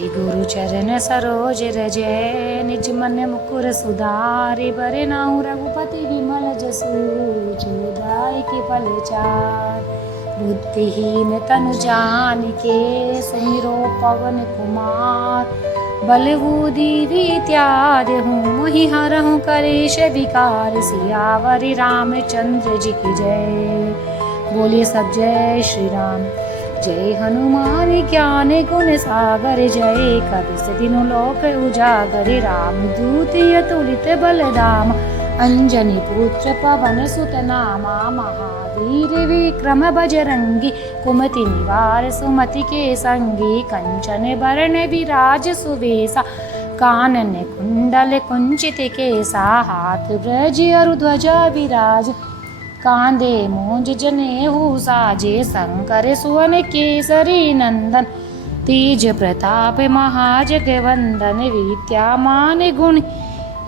गुरु चरण सरोज रज निज मन मुकुर सुधारि बरे नाहु रघुपति विमल जसु जोदायि के पल चार। बुद्धिहीन तनु जानिके सुमिरो पवन कुमार। बल बुद्धि विद्या हूँ मोहि हरहु कलेश विकार। सियावरि रामचंद्र जी की जय। बोलिए सब जय श्री राम। जय हनुमान ज्ञान गुण सागर जय कपि सतिनु लोक उजागर। राम दूत अतुलित बलधाम अंजनी पुत्र पवन सुत नामा। महावीर विक्रम बजरंगी कुमति निवार सुमति के संगी। कंचन बरन विराज सुवेसा कानन कुंडल कुंचित केसा। हाथ ब्रज अरु ध्वजा विराज कांधे मूंज जनेऊ साजे। शंकर सुवन केसरी नंदन तेज प्रताप महाजगवंदन। विद्यामान गुण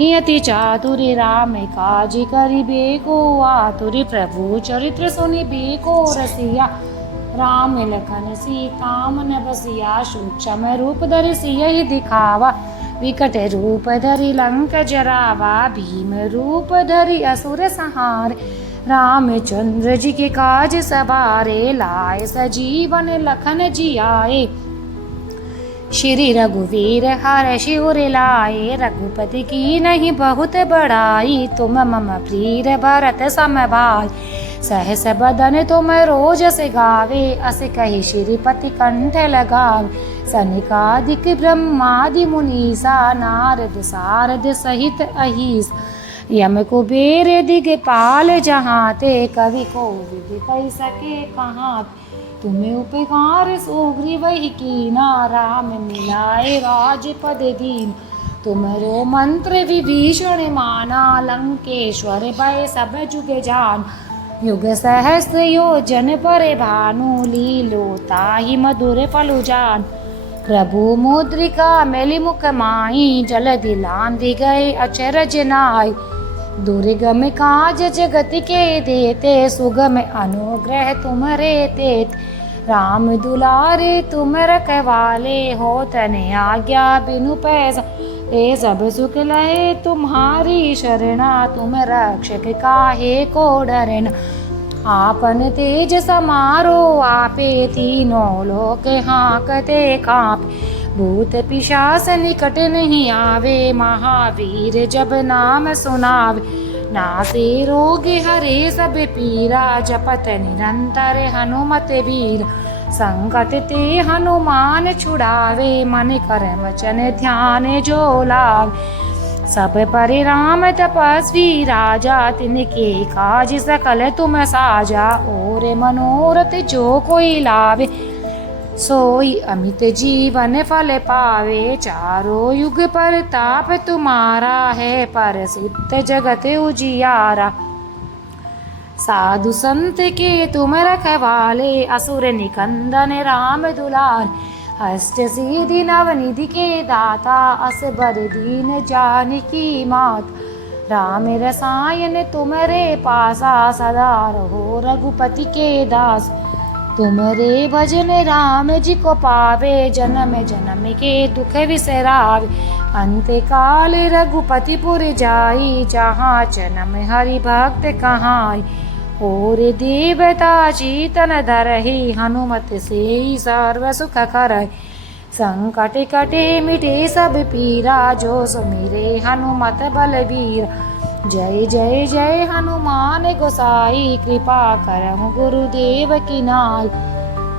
यति चातुरी राम काज करिबे को आतुरी। प्रभु चरित्र सुनिबे को रसिया राम लखन सीता मन बसिया। सूक्ष्म रूप धरि सियहि दिखावा विकट रूप धरि लंक जरावा। भीम रूप धरि असुर संहार रामचंद्र जी के काज सवारे। लाए सजीवन लखन जियाए श्री रघुवीर हर्ष उर लाए। रघुपति की नहीं बहुत बड़ाई तुम मम प्रिय भरत सम भाई। सहस बदन तुम रोज से गावे अस कहि श्रीपति कंठ लगावे। सनिकादिक ब्रह्मादि मुनीसा नारद सारद सहित अहिस। यम कुबेर दिगपाल जहाते कवि कोविद कहि सके कहाँ। तुम्हें उपकार सुग्रीवहि कीना राम मिलाए राजपद दीन। तुमरो मंत्र विभीषण माना लंकेश्वर भय सब जुग जान। युग सहस्र योजन पर भानु लीलो ताहि मधुर फल जान। प्रभु मुद्रिका मेलि मुख माही जलधि लांघि गए अचरज नाई। दुर्गम काज जगत के देते सुगम अनुग्रह तुम्हारे तेत। राम दुलारे तुम रखवाले हो तने आज्ञा बिनु पैसा। ए सब सुख लहे तुम्हारी शरणा तुम रक्षक काहे को डरना। आपन तेज समारो आपे तीनों लोक हाँकते कांपे। भूत पिशाच निकट नहीं आवे महावीर जब नाम सुनावे। नासे रोग हरे सब पीरा जपत निरंतर हनुमत वीर। संकट ते हनुमान छुड़ावे मन कर वचन ध्यान जो लावे। सब पर राम तपस्वी राजा तिनके काज सकल तुम साजा। और मनोरथ जो कोई लावे सोई अमित जीवन फल पावे। चारों युग पर ताप तुम्हारा है प्रसिद्ध जगत उजियारा। साधु संत के तुम रखवाले असुर निकंदन राम दुलार। अष्ट सिद्धि नवनिधि के दाता असबर दीन जानकी मात। राम रसायन तुम्हारे पासा सदा रहो रघुपति के दास। तुमरे भजन राम जी को पावे जन्म जन्म के दुख विसरावे। अंत काल रघुपति पुर जाई जहाँ जन्म हरि भक्त कहाई। और देवता चीतन धरहि हनुमत से सर्व सुख करहि। संकट कटे मिटे सब पीरा जो सुमिरे हनुमत बलबीर। जय जय जय हनुमान गोसाई कृपा करहु गुरुदेव की नाई।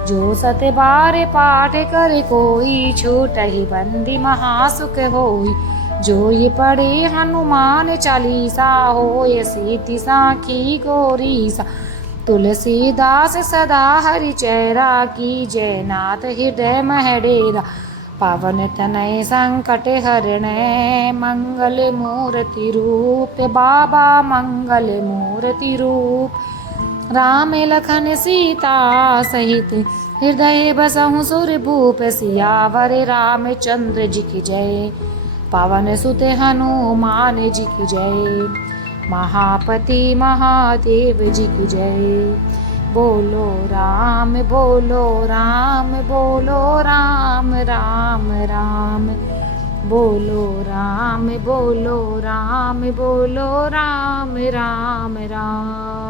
जो सत बार पाठ कर कोई छूटहि बंदी महासुख होई। जो ये पढ़े हनुमान चालीसा होय सिद्धि साखी गौरीसा। तुलसीदास सदा हरि चेहरा की जय नाथ हृदय मह डेरा। पवन तनय संकट हरणै मंगल मूर्ति रूप बाबा मंगल मूर्ति रूप। राम लखन सीता सहित हृदय बसहु सुरभूप। सियावर रामचंद्र जी की जय। पवन सुत हनुमान जी की जय। महापति महादेव जी की जय। बोलो राम बोलो राम बोलो राम राम राम बोलो राम बोलो राम बोलो राम राम राम।